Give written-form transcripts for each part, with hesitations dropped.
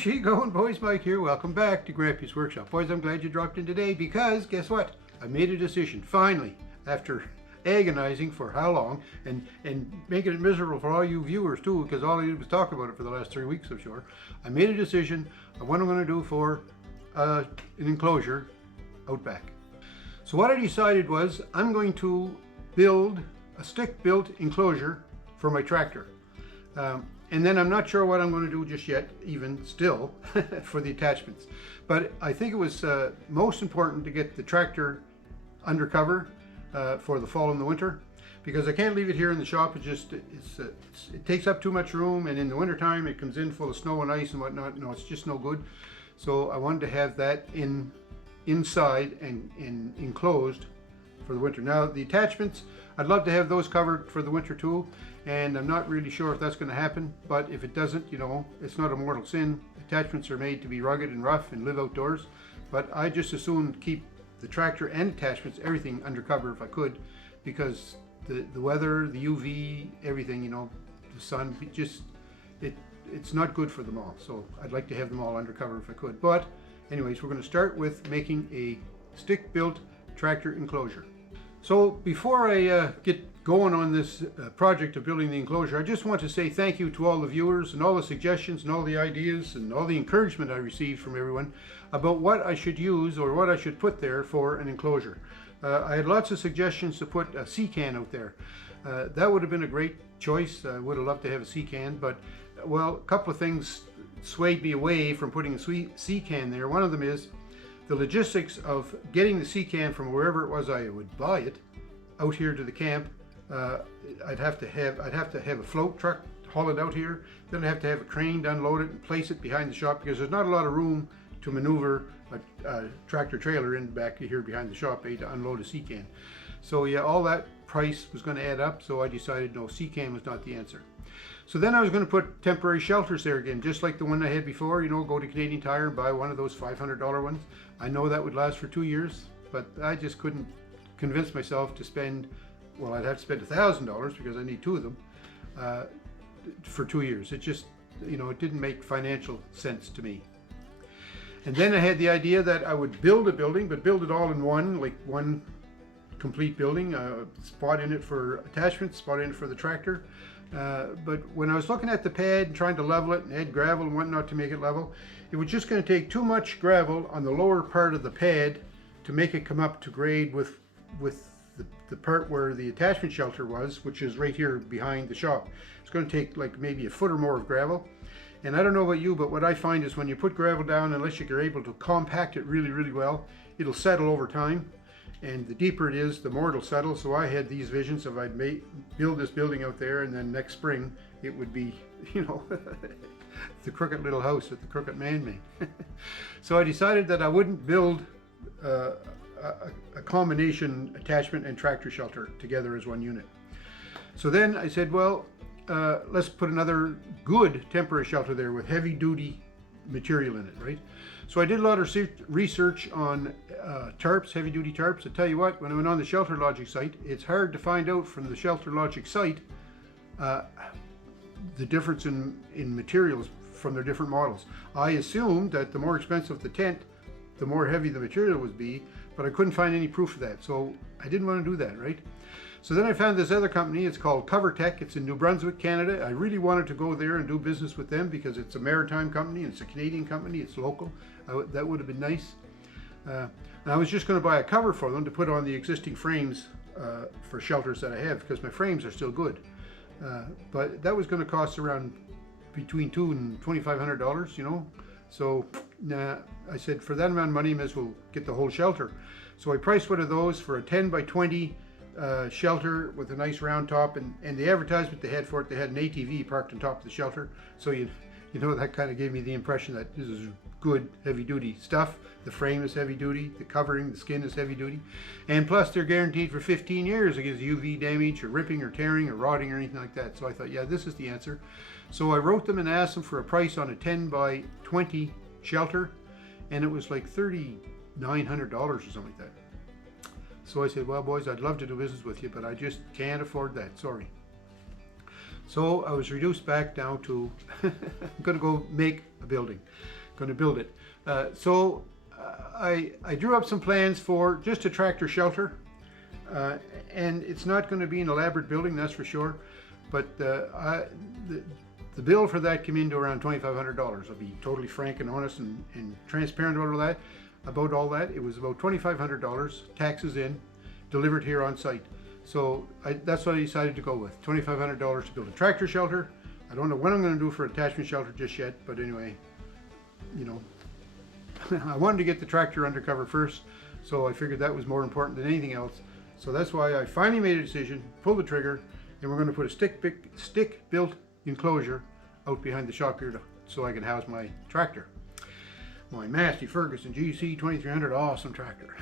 How's she going, boys? Mike here. Welcome back to Grampie's Workshop. Boys, I'm glad you dropped in today because guess what? I made a decision, finally, after agonizing for how long and making it miserable for all you viewers too, because all I did was talk about it for the last 3 weeks, I'm sure. I made a decision of what I'm going to do for an enclosure out back. So what I decided was I'm going to build a stick-built enclosure for my tractor. And then I'm not sure what I'm going to do just yet, even still, for the attachments. But I think it was most important to get the tractor under cover for the fall and the winter, because I can't leave it here in the shop. It takes up too much room, and in the winter time it comes in full of snow and ice and whatnot. No, it's just no good. So I wanted to have that inside and enclosed for the winter. Now the attachments, I'd love to have those covered for the winter too, and I'm not really sure if that's going to happen, but if it doesn't, you know, it's not a mortal sin. Attachments are made to be rugged and rough and live outdoors, but I just as soon keep the tractor and attachments, everything under cover if I could, because the weather, the UV, everything, you know, the sun, it's not good for them all. So I'd like to have them all under cover if I could. But anyways, we're going to start with making a stick-built tractor enclosure. So before I get going on this project of building the enclosure, I just want to say thank you to all the viewers and all the suggestions and all the ideas and all the encouragement I received from everyone about what I should use or what I should put there for an enclosure. I had lots of suggestions to put a sea can out there. That would have been a great choice. I would have loved to have a sea can, but well, a couple of things swayed me away from putting a sea can there. One of them is the logistics of getting the sea can from wherever it was I would buy it out here to the camp. I'd have to have a float truck haul it out here. Then I'd have to have a crane to unload it and place it behind the shop, because there's not a lot of room to maneuver a tractor trailer in back here behind the shop to unload a sea can. So yeah, all that price was going to add up, so I decided no, sea can was not the answer. So then I was going to put temporary shelters there again, just like the one I had before, you know, go to Canadian Tire and buy one of those $500 ones. I know that would last for 2 years, but I just couldn't convince myself to spend, well, I'd have to spend $1,000 because I need 2 of them for 2 years. It just, you know, it didn't make financial sense to me. And then I had the idea that I would build a building, but build it all in one, like one complete building, spot in it for attachments, spot in it for the tractor. But when I was looking at the pad and trying to level it and add gravel and whatnot to make it level, it was just going to take too much gravel on the lower part of the pad to make it come up to grade with the part where the attachment shelter was, which is right here behind the shop. It's going to take like maybe a foot or more of gravel. And I don't know about you, but what I find is when you put gravel down, unless you're able to compact it really, really well, it'll settle over time. And the deeper it is, the more it'll settle. So I had these visions of I'd build this building out there, and then next spring it would be, you know, the crooked little house that the crooked man made. So I decided that I wouldn't build a combination attachment and tractor shelter together as one unit. So then I said, well, let's put another good temporary shelter there with heavy duty material in it, right? So I did a lot of research on tarps, heavy duty tarps. I tell you what, when I went on the Shelter Logic site, it's hard to find out from the Shelter Logic site the difference in materials from their different models. I assumed that the more expensive the tent, the more heavy the material would be, but I couldn't find any proof of that. So I didn't want to do that, right? So then I found this other company. It's called CoverTech. It's in New Brunswick, Canada. I really wanted to go there and do business with them because it's a maritime company and it's a Canadian company. It's local. That would have been nice. And I was just going to buy a cover for them to put on the existing frames for shelters that I have, because my frames are still good. But that was going to cost around between $200 and $2,500, you know. So nah, I said for that amount of money, I may as well get the whole shelter. So I priced one of those for a 10 by 20 shelter with a nice round top, and the advertisement they had for it, they had an ATV parked on top of the shelter. So you know, that kind of gave me the impression that this is good heavy duty stuff. The frame is heavy duty, the covering, the skin is heavy duty, and plus they're guaranteed for 15 years against UV damage or ripping or tearing or rotting or anything like that. So I thought, yeah, this is the answer. So I wrote them and asked them for a price on a 10 by 20 shelter, and it was like $3,900 or something like that. So I said, well, boys, I'd love to do business with you, but I just can't afford that, sorry. So I was reduced back down to I'm going to go make a building, going to build it. I drew up some plans for just a tractor shelter, and it's not going to be an elaborate building, that's for sure, but the bill for that came into around $2,500. I'll be totally frank and honest and transparent about all that. It was about $2,500, taxes in, delivered here on site. So that's what I decided to go with, $2,500 to build a tractor shelter. I don't know what I'm going to do for attachment shelter just yet, but anyway, you know, I wanted to get the tractor under cover first, so I figured that was more important than anything else. So that's why I finally made a decision, pulled the trigger, and we're going to put a stick-built enclosure out behind the shop here so I can house my tractor. My Massey Ferguson GC 2300 awesome tractor.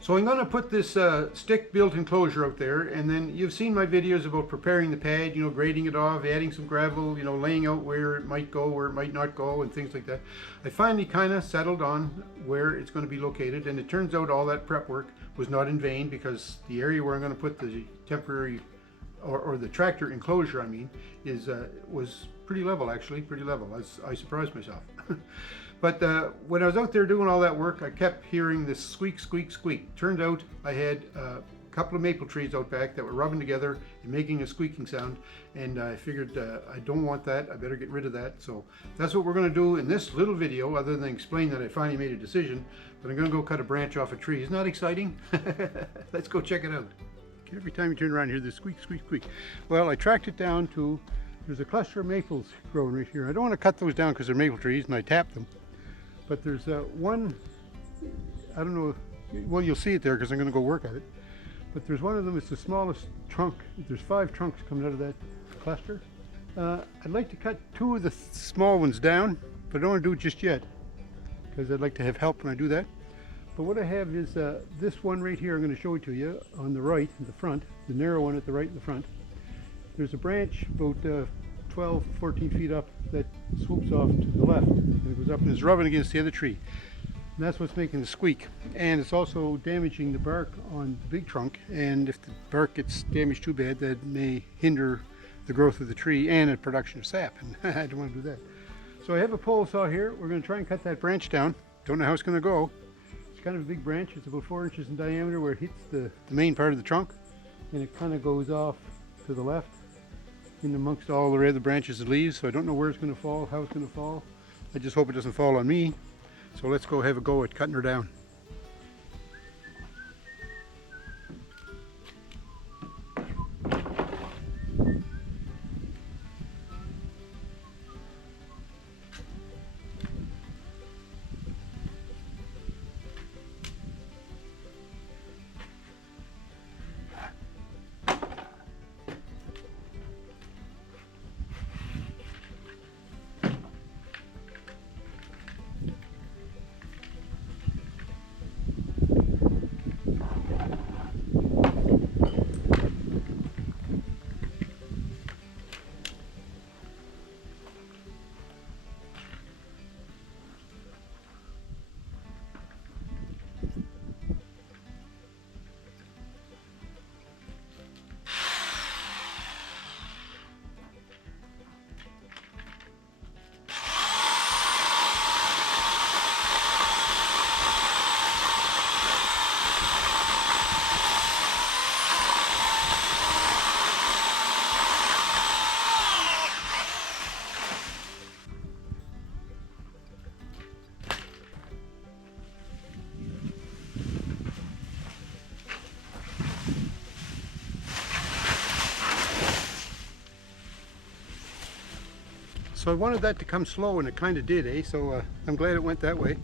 So I'm going to put this stick-built enclosure out there, and then you've seen my videos about preparing the pad, you know, grading it off, adding some gravel, you know, laying out where it might go, where it might not go, and things like that. I finally kind of settled on where it's going to be located, and it turns out all that prep work was not in vain, because the area where I'm going to put the temporary, or the tractor enclosure, I mean, was pretty level, actually, pretty level. I surprised myself. But when I was out there doing all that work, I kept hearing this squeak, squeak, squeak. Turned out I had a couple of maple trees out back that were rubbing together and making a squeaking sound, and I figured I don't want that. I better get rid of that. So that's what we're going to do in this little video, other than explain that I finally made a decision. But I'm going to go cut a branch off a tree. Isn't that exciting? Let's go check it out. Every time you turn around, you hear this squeak, squeak, squeak. Well, I tracked it down to, there's a cluster of maples growing right here. I don't want to cut those down because they're maple trees, and I tapped them. But there's one, I don't know, well, you'll see it there because I'm going to go work at it. But there's one of them, it's the smallest trunk. There's 5 trunks coming out of that cluster. I'd like to cut 2 of the small ones down, but I don't want to do it just yet because I'd like to have help when I do that. But what I have is this one right here. I'm going to show it to you on the right, in the front, the narrow one at the right in the front. There's a branch about 12, 14 feet up that swoops off to the left, and it goes up and is rubbing against the other tree. And that's what's making the squeak. And it's also damaging the bark on the big trunk, and if the bark gets damaged too bad, that may hinder the growth of the tree and the production of sap, and I don't want to do that. So I have a pole saw here. We're going to try and cut that branch down. Don't know how it's going to go. It's kind of a big branch. It's about 4 inches in diameter where it hits the main part of the trunk, and it kind of goes off to the left in amongst all the other branches and leaves. So I don't know where it's going to fall, how it's going to fall. I just hope it doesn't fall on me. So let's go have a go at cutting her down. So I wanted that to come slow, and it kind of did, eh? So I'm glad it went that way.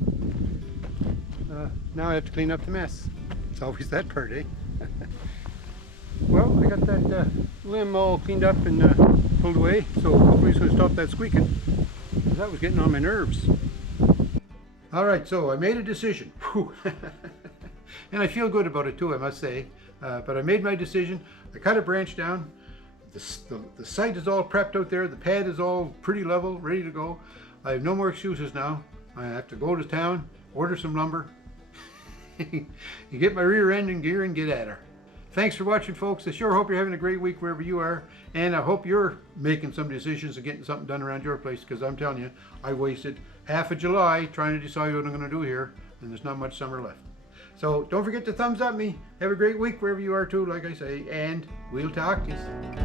Now I have to clean up the mess. It's always that part, eh? Well, I got that limb all cleaned up and pulled away, so hopefully it's going to stop that squeaking, because that was getting on my nerves. Alright, so I made a decision. And I feel good about it too, I must say. But I made my decision. I cut a branch down. The site is all prepped out there. The pad is all pretty level, ready to go. I have no more excuses now. I have to go to town, order some lumber, and get my rear end in gear and get at her. thanks for watching, folks. I sure hope you're having a great week wherever you are, and I hope you're making some decisions and getting something done around your place, because I'm telling you, I wasted half of July trying to decide what I'm going to do here, and there's not much summer left. So don't forget to thumbs up me. Have a great week wherever you are too, like I say, and we'll talk to you.